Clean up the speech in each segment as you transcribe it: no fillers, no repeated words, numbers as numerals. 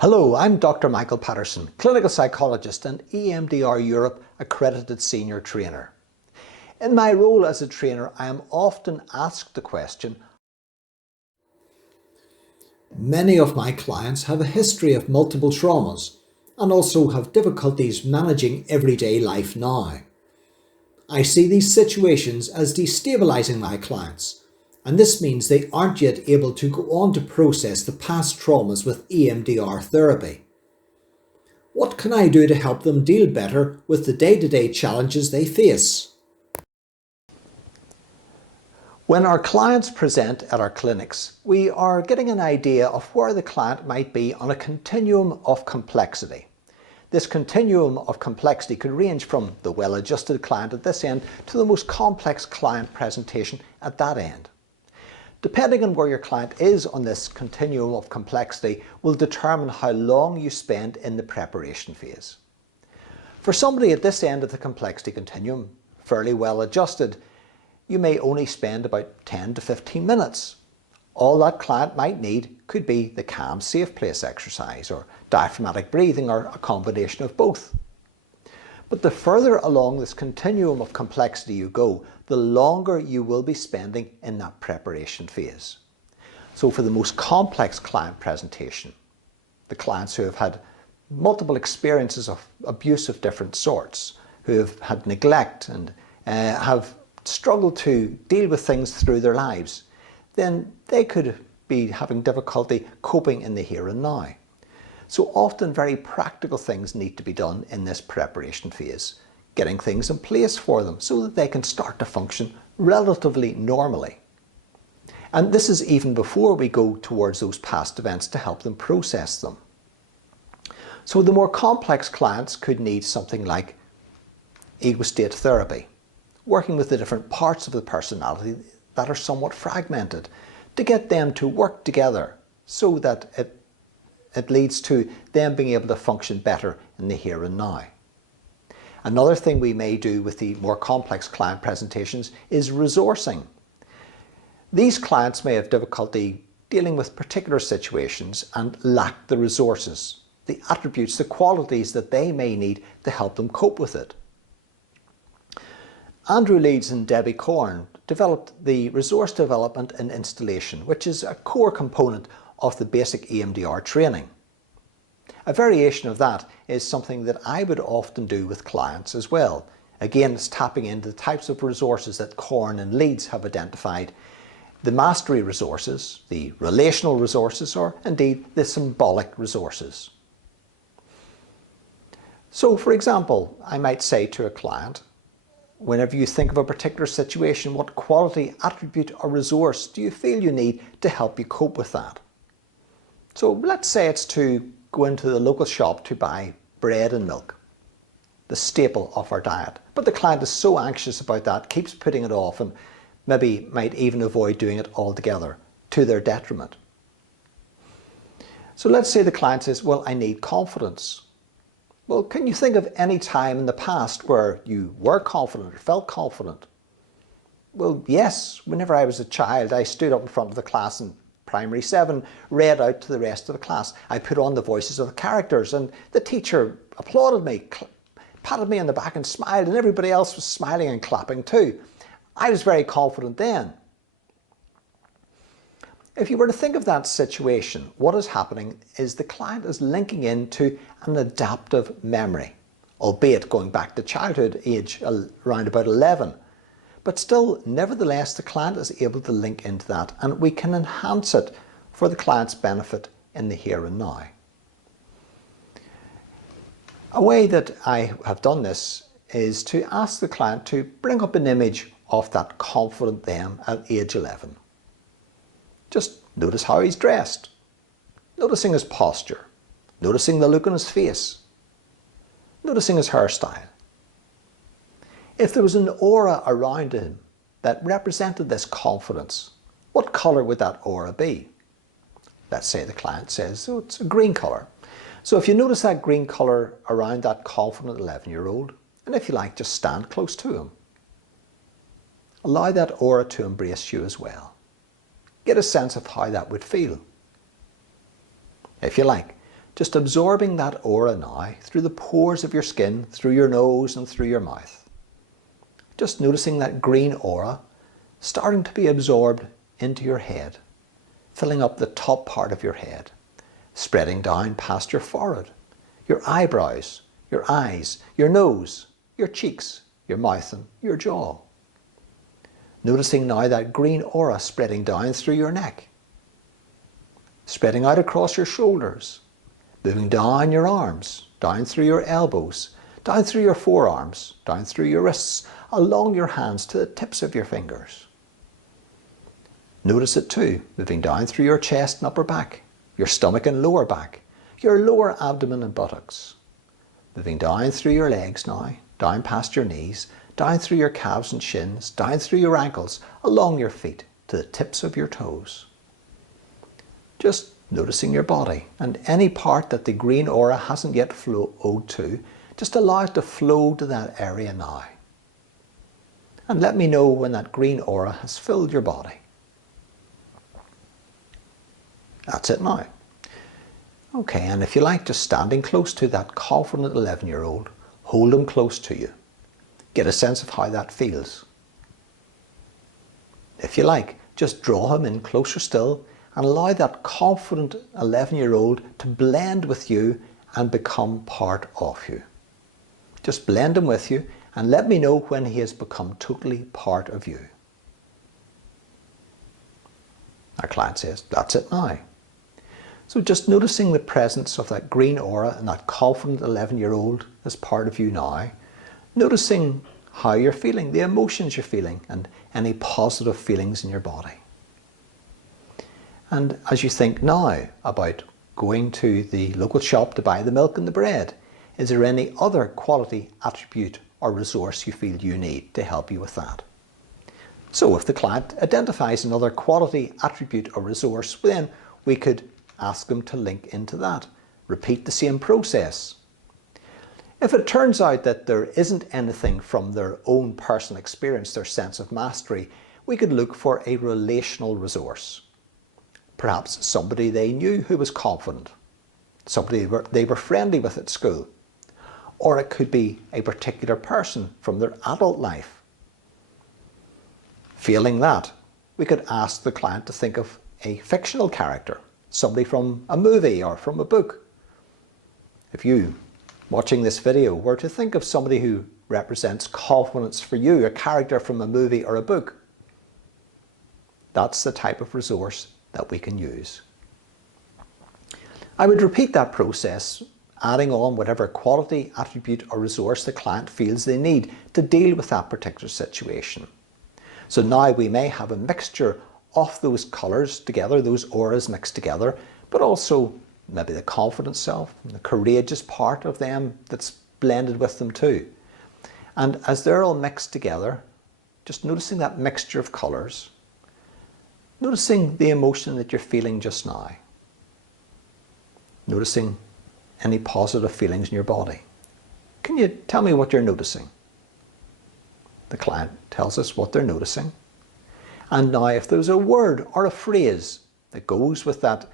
Hello, I'm Dr. Michael Paterson, clinical psychologist and EMDR Europe accredited senior trainer. In my role as a trainer, I am often asked the question, many of my clients have a history of multiple traumas and also have difficulties managing everyday life now. I see these situations as destabilizing my clients, and this means they aren't yet able to go on to process the past traumas with EMDR therapy. What can I do to help them deal better with the day-to-day challenges they face? When our clients present at our clinics, we are getting an idea of where the client might be on a continuum of complexity. This continuum of complexity could range from the well-adjusted client at this end to the most complex client presentation at that end. Depending on where your client is on this continuum of complexity will determine how long you spend in the preparation phase. For somebody at this end of the complexity continuum, fairly well adjusted, you may only spend about 10 to 15 minutes. All that client might need could be the calm, safe place exercise or diaphragmatic breathing or a combination of both. But the further along this continuum of complexity you go, the longer you will be spending in that preparation phase. So for the most complex client presentation, the clients who have had multiple experiences of abuse of different sorts, who have had neglect and have struggled to deal with things through their lives, then they could be having difficulty coping in the here and now. So often very practical things need to be done in this preparation phase, getting things in place for them so that they can start to function relatively normally. And this is even before we go towards those past events to help them process them. So the more complex clients could need something like ego state therapy, working with the different parts of the personality that are somewhat fragmented to get them to work together so that it leads to them being able to function better in the here and now. Another thing we may do with the more complex client presentations is resourcing. These clients may have difficulty dealing with particular situations and lack the resources, the attributes, the qualities that they may need to help them cope with it. Andrew Leeds and Debbie Korn developed the resource development and installation, which is a core component of the basic EMDR training. A variation of that is something that I would often do with clients as well. Again, it's tapping into the types of resources that Korn and Leeds have identified. The mastery resources, the relational resources, or indeed the symbolic resources. So for example, I might say to a client, whenever you think of a particular situation, what quality, attribute or resource do you feel you need to help you cope with that? So let's say it's to go into the local shop to buy bread and milk, the staple of our diet. But the client is so anxious about that, keeps putting it off and maybe might even avoid doing it altogether to their detriment. So let's say the client says, well, I need confidence. Well, can you think of any time in the past where you were confident or felt confident? Well, yes. Whenever I was a child, I stood up in front of the class in Primary 7, read out to the rest of the class. I put on the voices of the characters and the teacher applauded me, patted me on the back and smiled, and everybody else was smiling and clapping too. I was very confident then. If you were to think of that situation, what is happening is the client is linking into an adaptive memory, albeit going back to childhood age around about 11. But still, nevertheless, the client is able to link into that and we can enhance it for the client's benefit in the here and now. A way that I have done this is to ask the client to bring up an image of that confident them at age 11. Just notice how he's dressed, noticing his posture, noticing the look on his face, noticing his hairstyle. If there was an aura around him that represented this confidence, what colour would that aura be? Let's say the client says, oh, it's a green colour. So if you notice that green colour around that confident 11-year-old, and if you like, just stand close to him. Allow that aura to embrace you as well. Get a sense of how that would feel. If you like, Just absorbing that aura now through the pores of your skin, through your nose and through your mouth. Just noticing that green aura starting to be absorbed into your head, filling up the top part of your head, spreading down past your forehead, your eyebrows, your eyes, your nose, your cheeks, your mouth and your jaw. Noticing now that green aura spreading down through your neck, spreading out across your shoulders, moving down your arms, down through your elbows, down through your forearms, down through your wrists, along your hands to the tips of your fingers. Notice it too, moving down through your chest and upper back, your stomach and lower back, your lower abdomen and buttocks. Moving down through your legs now, down past your knees, down through your calves and shins, down through your ankles, along your feet to the tips of your toes. Just noticing your body and any part that the green aura hasn't yet flowed to, just allow it to flow to that area now. And let me know when that green aura has filled your body. That's it now. Okay, and if you like, just standing close to that confident 11-year-old, hold him close to you. Get a sense of how that feels. If you like, just draw him in closer still and allow that confident 11-year-old to blend with you and become part of you. Just blend him with you and let me know when he has become totally part of you. Our client says, that's it now. So just noticing the presence of that green aura and that confident 11-year-old as part of you now, noticing how you're feeling, the emotions you're feeling, and any positive feelings in your body. And as you think now about going to the local shop to buy the milk and the bread, is there any other quality attribute or resource you feel you need to help you with that? So if the client identifies another quality attribute or resource, then we could ask them to link into that. Repeat the same process. If it turns out that there isn't anything from their own personal experience, their sense of mastery, we could look for a relational resource. Perhaps somebody they knew who was confident, somebody they were friendly with at school, or it could be a particular person from their adult life. Failing that, we could ask the client to think of a fictional character, somebody from a movie or from a book. If you, watching this video, were to think of somebody who represents confidence for you, a character from a movie or a book, that's the type of resource that we can use. I would repeat that process, adding on whatever quality, attribute or resource the client feels they need to deal with that particular situation. So now we may have a mixture of those colours together, those auras mixed together, but also maybe the confident self, the courageous part of them that's blended with them too. And as they're all mixed together, just noticing that mixture of colours, noticing the emotion that you're feeling just now, noticing any positive feelings in your body. Can you tell me what you're noticing? The client tells us what they're noticing. And now if there's a word or a phrase that goes with that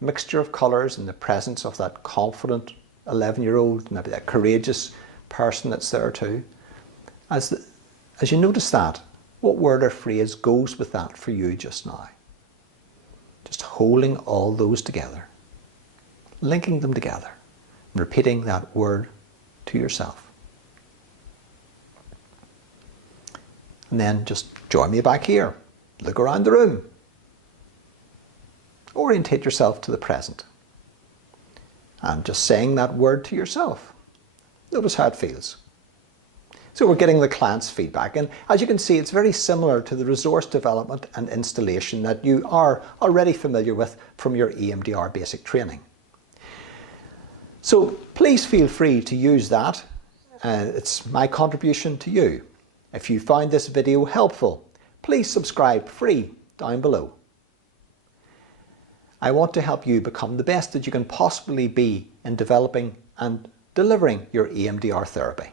mixture of colours in the presence of that confident 11-year-old, maybe that courageous person that's there too, as you notice that, what word or phrase goes with that for you just now? Just holding all those together, linking them together, and repeating that word to yourself. And then just join me back here. Look around the room. Orientate yourself to the present. And just saying that word to yourself. Notice how it feels. So we're getting the client's feedback, and as you can see, it's very similar to the resource development and installation that you are already familiar with from your EMDR basic training. So please feel free to use that. It's my contribution to you. If you found this video helpful, please subscribe free down below. I want to help you become the best that you can possibly be in developing and delivering your EMDR therapy.